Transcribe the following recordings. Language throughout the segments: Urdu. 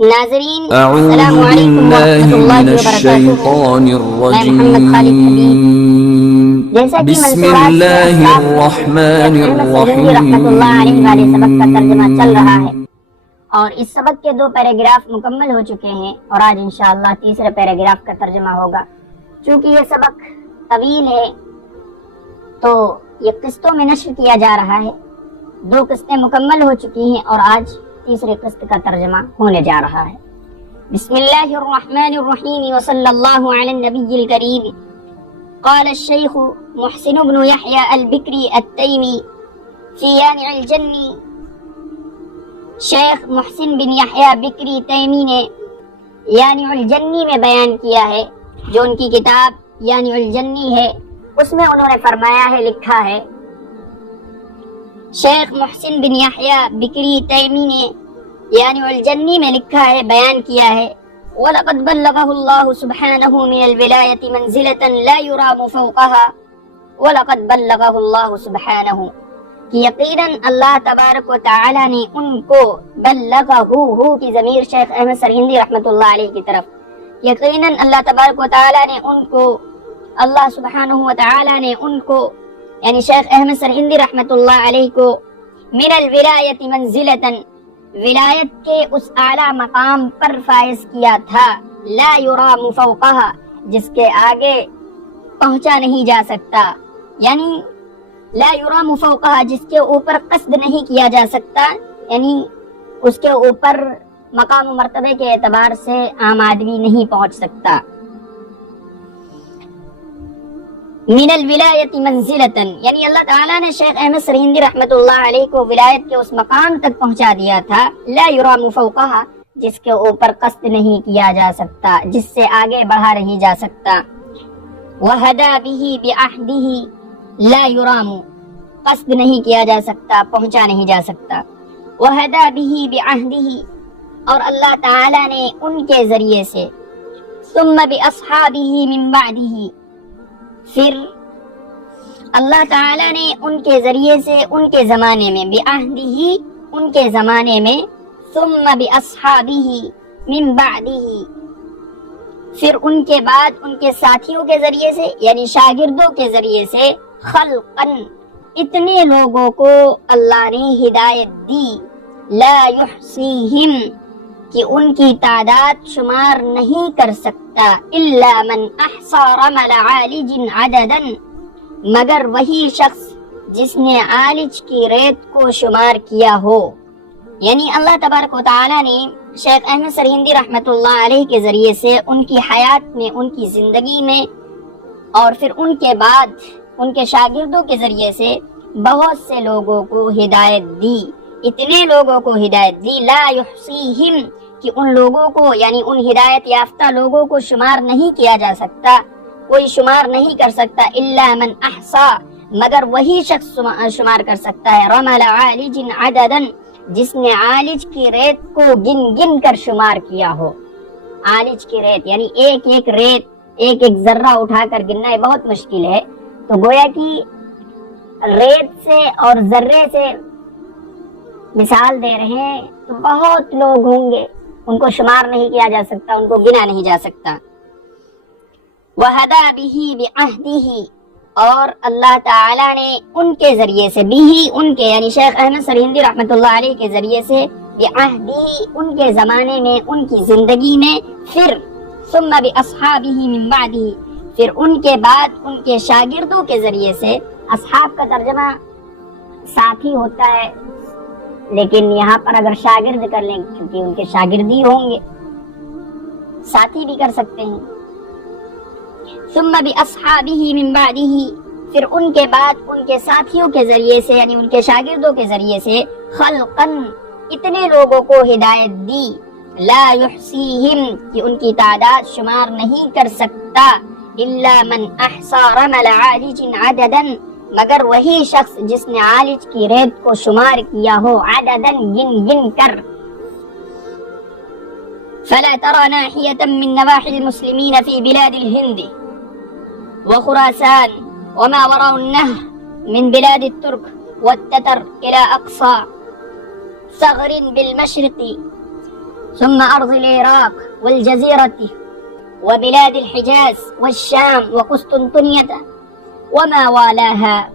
ناظرین اعوذ السلام علیکم باللہ ورحمۃ من اللہ الشیطان وبرکاتہ. میں محمد خالد حبیب. جیسا کہ بسم منصورات سے اللہ اسباب الرحمن شیخ احمد سرہندی رحمۃ اللہ علیہ والے سبق کا ترجمہ چل رہا ہے، اور اس سبق کے 2 پیراگراف مکمل ہو چکے ہیں، اور آج انشاءاللہ تیسرے پیراگراف کا ترجمہ ہوگا. چونکہ یہ سبق طویل ہے تو یہ قسطوں میں نشر کیا جا رہا ہے. 2 قسطیں مکمل ہو چکی ہیں اور آج تیسری قسط کا ترجمہ ہونے جا رہا ہے. بسم اللہ الرحمن الرحیم وصلی اللہ علی النبی الکریم. قال الشیخ محسن بن یحییٰ البکری التیمی فی یانع الجنی. شیخ محسن بن یحییٰ بکری تیمی نے یانع الجنی میں بیان کیا ہے، جو ان کی کتاب یانع الجنی ہے، اس میں انہوں نے فرمایا ہے، لکھا ہے. شیخ محسن بن یحییٰ بکری تیمی نے یانع الجنی میں لکھا ہے، بیان کیا ہے: وَلَقَدْ بَلَّغَهُ اللَّهُ سُبْحَانَهُ مِنَ الْوِلَایَةِ مَنْزِلَةً لَا يُرَامُ فَوْقَهَا. وَلَقَدْ بَلَّغَهُ اللَّهُ سُبْحَانَهُ کہ یقیناً اللہ تبارک و تعالی نے ان کو بلغہ کی ضمیر شیخ احمد سرہندی رحمۃ اللہ علیہ کی طرف، یقیناً اللہ تبارک و تعالی نے ان کو، اللہ سبحانہ و تعالی نے ان کو یعنی شیخ احمد سرہندی رحمۃ اللہ علیہ کو من الولایت منزلتاً ولایت کے اس اعلیٰ مقام پر فائز کیا تھا، لا یرام فوقها جس کے آگے پہنچا نہیں جا سکتا، یعنی لا یرام فوقها جس کے اوپر قصد نہیں کیا جا سکتا، یعنی اس کے اوپر مقام و مرتبے کے اعتبار سے عام آدمی نہیں پہنچ سکتا. من الولایت منزلتاً یعنی اللہ تعالیٰ نے شیخ احمد سرہندی رحمۃ اللہ علیہ کو ولایت کے اس مقام تک پہنچا دیا تھا، لا یرام فوقها جس کے اوپر قصد نہیں کیا جا سکتا، جس سے آگے بڑھا نہیں جا سکتا. وہدا به بعہدہ لا یرام قصد نہیں کیا جا سکتا، پہنچا نہیں جا سکتا. وہدا به بعہدہ اور اللہ تعالیٰ نے ان کے ذریعے سے، ثم باصحابہ من بعدہ پھر اللہ تعالیٰ نے ان کے ذریعے سے ان کے زمانے میں، بعہدہ ان کے زمانے میں، ثم باصحابہ من بعدہ پھر ان کے بعد ان کے ساتھیوں کے ذریعے سے یعنی شاگردوں کے ذریعے سے، خلقاً اتنے لوگوں کو اللہ نے ہدایت دی، لا یحصیہم کہ ان کی تعداد شمار نہیں کر سکتا، الا من احصى رمل عالج عددا مگر وہی شخص جس نے عالج کی ریت کو شمار کیا ہو. یعنی اللہ تبارک و تعالی نے شیخ احمد سرہندی رحمۃ اللہ علیہ کے ذریعے سے ان کی حیات میں، ان کی زندگی میں، اور پھر ان کے بعد ان کے شاگردوں کے ذریعے سے بہت سے لوگوں کو ہدایت دی، اتنے لوگوں کو ہدایت دی، لا یحصیہم کہ ان لوگوں کو یعنی ان ہدایت یافتہ لوگوں کو شمار نہیں کیا جا سکتا، کوئی شمار نہیں کر سکتا، الا من احصا مگر وہی شخص شمار کر سکتا ہے، رمل عالج عددا جس نے عالج کی ریت کو گن گن کر شمار کیا ہو. عالج کی ریت یعنی ایک ایک ریت، ایک ایک ذرہ اٹھا کر گننا یہ بہت مشکل ہے، تو گویا کہ ریت سے اور ذرے سے مثال دے رہے ہیں، تو بہت لوگ ہوں گے، ان کو شمار نہیں کیا جا سکتا، ان کو گنا نہیں جا سکتا. وَهَدَى بِهِ بِعَهْدِهِ اور اللہ تعالیٰ نے ان کے ذریعے سے، بھی ان کے یعنی شیخ احمد سرہندی رحمۃ اللہ علیہ کے ذریعے سے، بعہدہ ان کے زمانے میں، ان کی زندگی میں، پھر ثم باصحابہ من بعدہ پھر ان کے بعد ان کے شاگردوں کے ذریعے سے. اصحاب کا ترجمہ ساتھی ہوتا ہے، لیکن یہاں پر اگر شاگرد کر لیں کیونکہ ان کے شاگردی ہوں گے، ساتھی بھی کر سکتے ہیں. ثم باصحابہ من بعدہ پھر ان کے بعد ان کے ساتھیوں کے ذریعے سے یعنی ان کے شاگردوں کے ذریعے سے، خلقاً اتنے لوگوں کو ہدایت دی، لا یحصیہم کہ ان کی تعداد شمار نہیں کر سکتا، الا من احصى رمل عالج عددا مگر وہی شخص جس نے عالج کی ریت کو شمار کیا ہو، عددا گن گن کر. فلا ترى ناحية من نواحي المسلمين في بلاد الهند وخراسان وما وراء النهر من بلاد الترك والتتر إلى أقصى ثغر بالمشرق ثم أرض العراق والجزيرة وبلاد الحجاز والشام وقسطنطنية وما والاها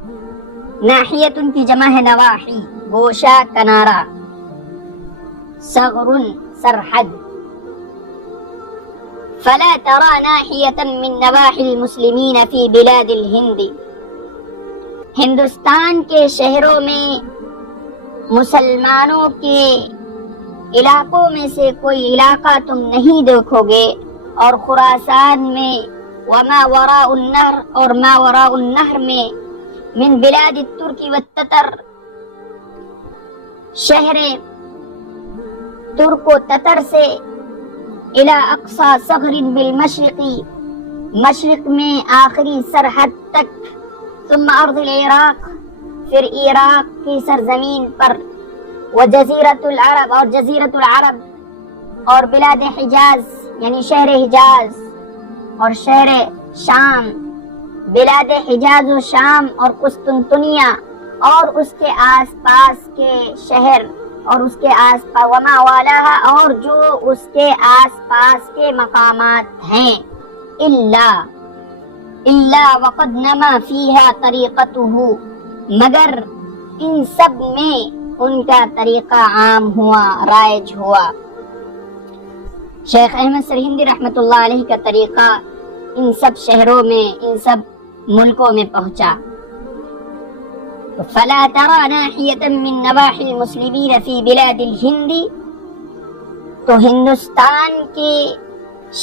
ناحية في جمع نواحي گوشہ کنارہ ثغر سرحد فلا ترى ناحية من نواحي المسلمين في بلاد الهند ہندوستان کے شہروں میں مسلمانوں کے علاقوں میں سے کوئی علاقہ تم نہیں دیکھو گے، اور خراسان میں وما وراء النہر اور ما وراء النہر میں من بلاد الترک والتتر شہر ترک و تتر سے الى اقصى ثغر بالمشرقی مشرق میں آخری سرحد تک، ثم ارض العراق پھر عراق کی سرزمین پر، وجزیرۃ العرب اور جزیرۃ العرب اور بلاد حجاز یعنی شہر حجاز اور شہر شام، بلاد حجاز و شام اور قسطنطنیہ اور اس کے آس پاس کے شہر اور اس کے آس پاس وما والاہا اور جو اس کے آس پاس کے مقامات ہیں، الا وقد نما فیہا طریقتہ مگر ان سب میں ان کا طریقہ عام ہوا، رائج ہوا۔ شیخ احمد سرہندی رحمۃ اللہ علیہ کا طریقہ ان سب شہروں میں، ان سب ملکوں میں پہنچا۔ فلا ترى ناحية من نواحي المسلمين في بلاد الهند تو ہندوستان کے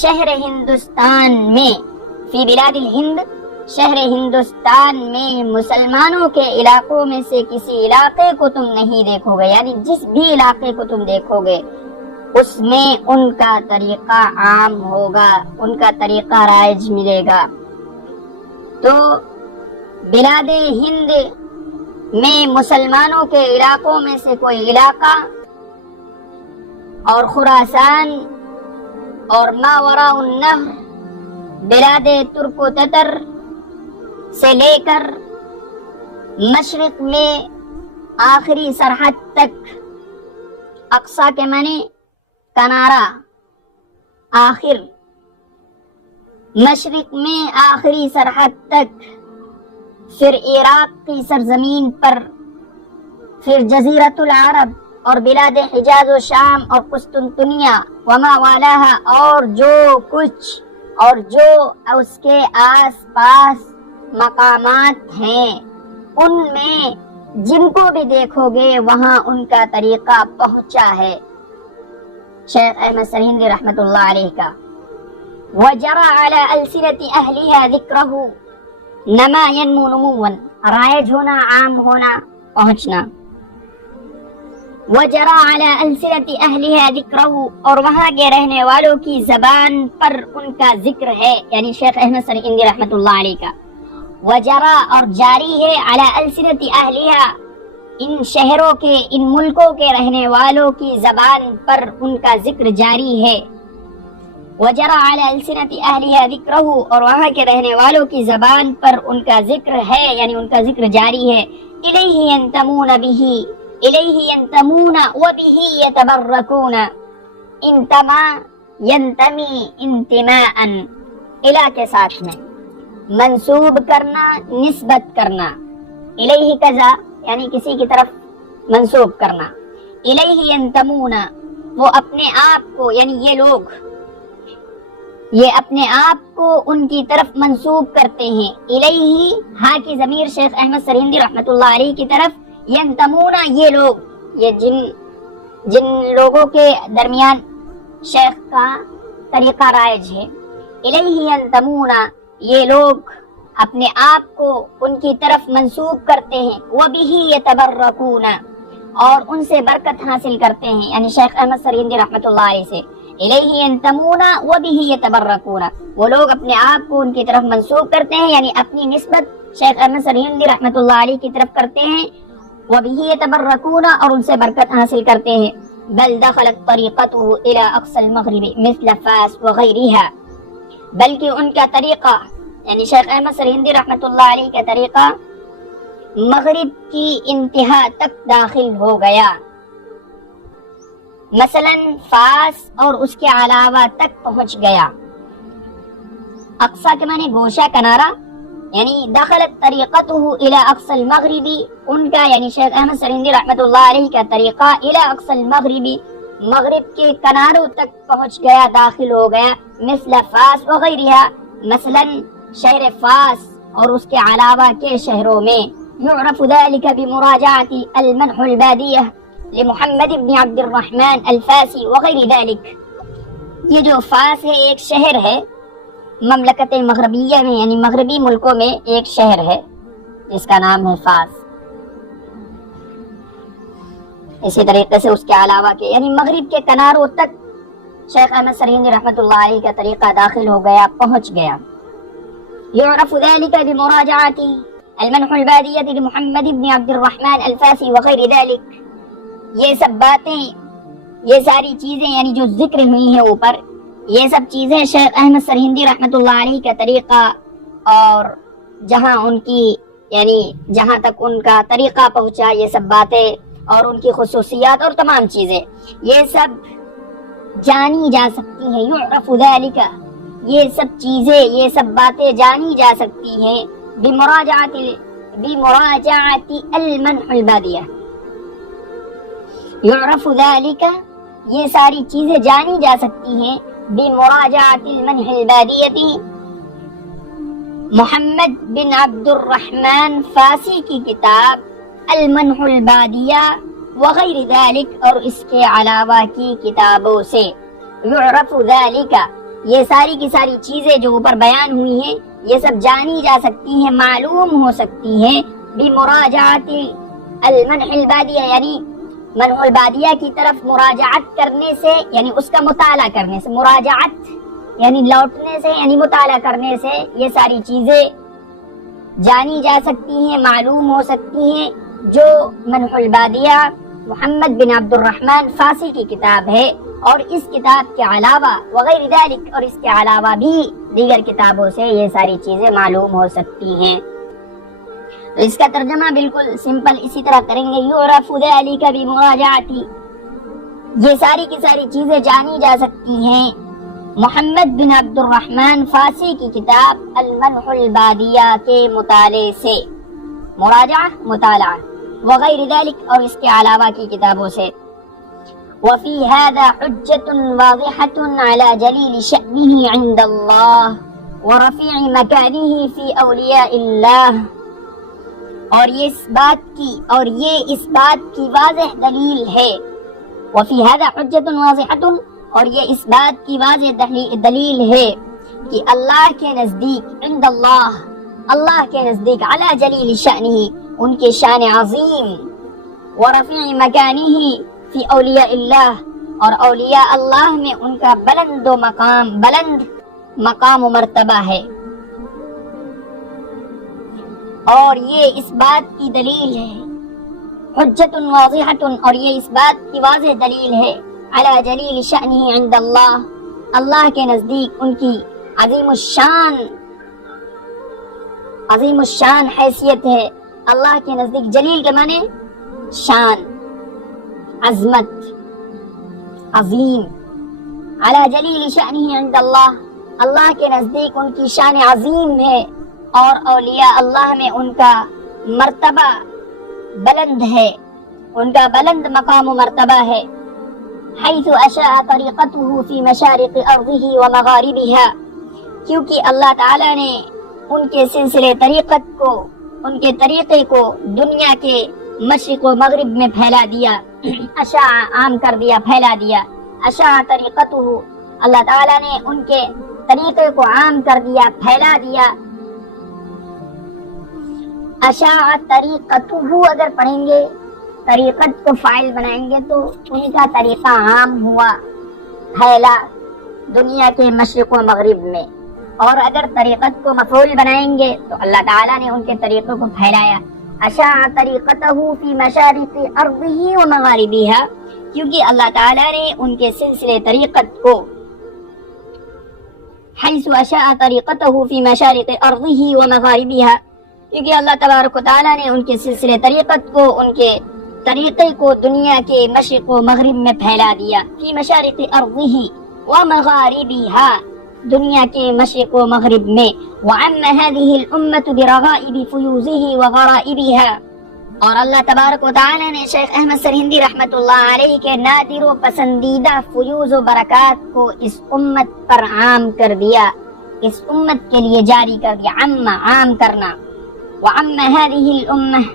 شہر ہندوستان میں، فی بلاد الہند شہر ہندوستان میں مسلمانوں کے علاقوں میں سے کسی علاقے کو تم نہیں دیکھو گے، یعنی جس بھی علاقے کو تم دیکھو گے اس میں ان کا طریقہ عام ہوگا، ان کا طریقہ رائج ملے گا۔ تو بلاد ہند میں مسلمانوں کے علاقوں میں سے کوئی علاقہ اور خراسان اور ما وراء النہر بلاد ترک و تتر سے لے کر مشرق میں آخری سرحد تک، اقصی کے معنی کنارہ، آخر، مشرق میں آخری سرحد تک، پھر عراق کی سرزمین پر، پھر جزیرۃ العرب اور بلاد حجاز و شام اور قسطنطنیہ وما والاہا اور جو کچھ اور جو اس کے آس پاس مقامات ہیں، ان میں جن کو بھی دیکھو گے وہاں ان کا طریقہ پہنچا ہے۔ شیخ احمد سرہندی رحمۃ اللہ علیہ کا وجرى على ألسنة أهلها ذكره نما ينمو نموا، رائج ہونا، عام ہونا، پہنچنا۔ وجرى على ألسنة أهلها ذكره اور وہاں کے رہنے والوں کی زبان پر ان کا ذکر ہے، یعنی شیخ احمد سرہندی رحمۃ اللہ علیہ کا وجرى اور جاری ہے على ألسنة أهلها ان شہروں کے، ان ملکوں کے رہنے والوں کی زبان پر ان کا ذکر جاری ہے۔ وجرى على ألسنة أهلها ذكره اور وہاں کے رہنے والوں کی زبان پر ان کا ذکر ہے، یعنی ان کا ذکر جاری ہے۔ إليه ينتمون به، إليه ينتمون وبه يتبركون، انتما ينتمي انتماء، الہ کے ساتھ میں منسوب کرنا، نسبت کرنا، الیہ کذا یعنی کسی کی طرف منسوب کرنا، الیہ ینتمون وہ اپنے آپ کو، یعنی یہ لوگ یہ اپنے آپ کو ان کی طرف منسوب کرتے ہیں۔ الیہ ہاں کی ضمیر شیخ احمد سرہندی رحمۃ اللہ علیہ کی طرف، ینتمون یہ لوگ، یہ جن لوگوں کے درمیان شیخ کا طریقہ رائج ہے، الیہ ینتمون یہ لوگ اپنے آپ کو ان کی طرف منسوب کرتے ہیں، وبہ یتبرکون اور ان سے برکت حاصل کرتے ہیں، یعنی شیخ احمد سرہندی رحمۃ اللہ علیہ سے۔ الیہ ینتمون وبہ یتبرکون وہ لوگ اپنے آپ کو ان کی طرف منسوب کرتے ہیں، یعنی اپنی نسبت شیخ احمد سرہندی رحمۃ اللہ علیہ کی طرف کرتے ہیں، وبہ یتبرکون اور ان سے برکت حاصل کرتے ہیں۔ بل دخلت طریقته الى اقصى المغرب مثل فاس وغیرها بلکہ ان کا طریقہ یعنی شیخ احمد سرہندی رحمۃ اللہ علیہ کا طریقہ مغرب کی انتہا تک داخل ہو گیا۔ مثلاً فاس اور اس کے علاوہ تک پہنچ گیا. اقصا کے معنی گوشہ کنارہ، یعنی دخلت طریقته الى اقصى المغربی، ان کا یعنی شیخ احمد سرہندی رحمۃ اللہ علیہ کا طریقہ الى اقصى المغربی، مغرب کے کناروں تک پہنچ گیا، داخل ہو گیا. مثل فاس وغیرہ، مثلاً شہر فاس اور اس کے علاوہ کے شہروں میں. يعرف ذلك بمراجعة المنح البادية لمحمد بن عبد الرحمن الفاسي وغير ذلك. یہ جو فاس ہے ایک شہر ہے مملکت مغربیہ میں، یعنی مغربی ملکوں میں ایک شہر ہے جس کا نام ہے فاس. اسی طریقے سے اس کے علاوہ کے یعنی مغرب کے کناروں تک شیخ احمد سرہندی رحمۃ اللہ علیہ کا طریقہ داخل ہو گیا، پہنچ گیا. يعرف ذلك بمراجعة المنح البادية لمحمد بن عبد الرحمن الفاسي وغير ذلك. یہ سب باتیں، یہ ساری چیزیں یعنی جو ذکر ہوئی ہیں اوپر، یہ سب چیزیں شیخ احمد سرہندی رحمۃ اللہ علیہ کا طریقہ اور جہاں ان کی یعنی جہاں تک ان کا طریقہ پہنچا، یہ سب باتیں اور ان کی خصوصیات اور تمام چیزیں یہ سب جانی جا سکتی ہیں. يعرف ذلك، یہ سب چیزیں، یہ سب باتیں جانی جا سکتی ہیں بمراجعة المنح البادیہ. يعرف ذلك، یہ ساری چیزیں جانی جا سکتی ہیں بمراجعة المنح البادیہ، محمد بن عبد الرحمن فاسی کی کتاب المنح البادیہ وغیر ذلک، اور اس کے علاوہ کی کتابوں سے. يعرف ذلك، یہ ساری کی ساری چیزیں جو اوپر بیان ہوئی ہیں یہ سب جانی جا سکتی ہیں، معلوم ہو سکتی ہیں بمراجعۃ المنح البادیہ، یعنی منح البادیہ کی طرف مراجعت کرنے سے، یعنی اس کا مطالعہ کرنے سے. مراجعت یعنی لوٹنے سے، یعنی مطالعہ کرنے سے یہ ساری چیزیں جانی جا سکتی ہیں، معلوم ہو سکتی ہیں. جو منح البادیہ محمد بن عبد الرحمن فاسی کی کتاب ہے، اور اس کتاب کے علاوہ وغیر ذلک، اور اس کے علاوہ بھی دیگر کتابوں سے یہ ساری چیزیں معلوم ہو سکتی ہیں. تو اس کا ترجمہ بالکل سمپل اسی طرح کریں گے. یعرف ذلک بمراجعۃ، یہ ساری کی ساری چیزیں جانی جا سکتی ہیں محمد بن عبد الرحمن فاسی کی کتاب المنح البادیہ کے مطالعے سے. مراجعہ مطالعہ، وغیر ذلک، اور اس کے علاوہ کی کتابوں سے. وفي هذا حجة واضحة على جليل شأنه عند الله ورفيع مكانه في أولياء الله، اور یہ اس بات کی واضح دلیل ہے. وفي هذا حجة واضحة، اور یہ اس بات کی واضح دلیل ہے کہ اللہ کے نزدیک، عند اللہ، اللہ کے نزدیک، على جلیل شأنه، ان کے شان عظیم، ورفيع مكانه فی اولیاء اللہ، اور اولیاء اللہ میں ان کا بلند مقام و مرتبہ ہے. اور یہ اس بات کی دلیل ہے، حجت واضحۃ، اور یہ اس بات کی واضح دلیل ہے، علی جلیل شأنہ عند اللہ، اللہ کے نزدیک ان کی عظیم الشان حیثیت ہے. اللہ کے نزدیک جلیل کے معنی شان، عظمت، عظیم. علی جلیل شأنہ عند اللہ، اللہ کے نزدیک ان کی شان عظیم ہے، اور اولیاء اللہ میں ان کا مرتبہ بلند ہے، ان کا بلند مقام و مرتبہ ہے. حیث اشاء طریقته فی مشارق ارضہ و مغاربہا، کیونکہ اللہ تعالی نے ان کے سلسلے طریقت کو، ان کے طریقے کو دنیا کے مشرق و مغرب میں پھیلا دیا. اشاع عام کر دیا، پھیلا دیا. اشاع طریقتہ، اللہ تعالیٰ نے ان کے طریقے کو عام کر دیا، پھیلا دیا. اشاع طریقتہ اگر پڑھیں گے، طریقت کو فاعل بنائیں گے تو ان کا طریقہ عام ہوا، پھیلا دنیا کے مشرق و مغرب میں. اور اگر طریقت کو مفعول بنائیں گے تو اللہ تعالیٰ نے ان کے طریقوں کو پھیلایا. اشاع طریقتہ فی مشارق ارضہ و مغاربہا، کیونکہ اللہ تعالیٰ نے ان کے سلسلے طریقت کو، حیث اشاع طریقتہ فی مشارق ارضہ و مغاربہا، کیونکہ اللہ تبارک و تعالیٰ نے ان کے سلسلے طریقت کو ان کے طریقے کو دنیا کے مشرق و مغرب میں پھیلا دیا، فی مشارق ارضہ و مغاربہا، دنیا کے مشرق و مغرب میں، وعم هذه الامة برغائب فیوزہ و غرائبہا، اور اللہ تبارک و تعالی نے شیخ احمد سرہندی رحمت اللہ علیہ کے نادر و پسندیدہ فیوز و برکات کو اس امت پر عام کر دیا، اس امت کے لیے جاری کر دیا، عام کرنا، وعم هذه الامة،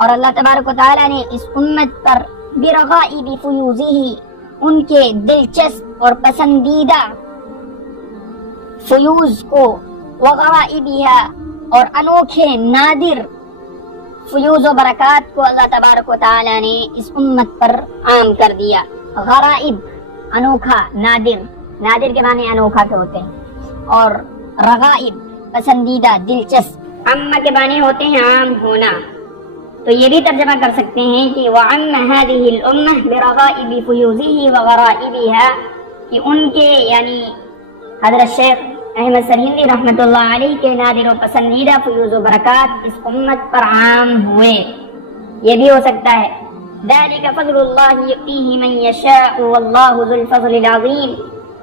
اور اللہ تبارک و تعالی نے اس امت پر برغائب فیوزہ، ان کے دلچسپ اور پسندیدہ فیوز کو، وغرائبہا، اور انوکھے نادر فیوز و برکات کو اللہ تبارک و تعالی نے اس امت پر عام کر دیا۔ غرائب انوکھا، نادر کے معنی انوکھا کے ہوتے ہیں، اور رغائب پسندیدہ، دلچسپ، عامہ کے معنی ہوتے ہیں عام ہونا۔ تو یہ بھی ترجمہ کر سکتے ہیں کہ وَعَمَّ هَذِهِ الْأُمَّةِ بِرَغَائِبِ فُيُوزِهِ وَغَرَائِبِهَا، کہ ان کے یعنی حضرت شیخ احمد سرہندی رحمت اللہ علیہ کے نادر و پسندیدہ فیوز و برکات اس امت پر عام ہوئے۔ یہ بھی ہو سکتا ہے ذَلِكَ فَضْلُ اللَّهِ يُؤْتِيهِ مَن يَشَاءُ وَاللَّهُ ذُو الْفَضْلِ الْعَظِيمِ،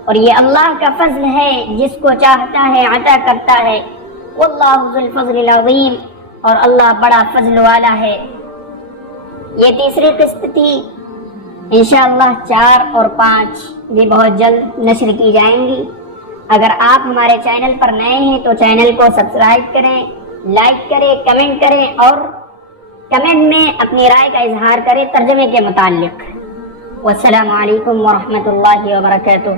اور یہ اللہ کا فضل ہے، جس کو چاہتا ہے عطا کرتا ہے، وَاللَّهُ ذُو الْفَضْلِ الْعَظِيمِ، اور اللہ بڑا فضل والا ہے۔ یہ تیسری قسط تھی، انشاءاللہ 4 اور 5 بھی بہت جلد نشر کی جائیں گی۔ اگر آپ ہمارے چینل پر نئے ہیں تو چینل کو سبسکرائب کریں، لائک کریں، کمنٹ کریں، اور کمنٹ میں اپنی رائے کا اظہار کریں ترجمے کے متعلق۔ والسلام علیکم ورحمۃ اللہ وبرکاتہ۔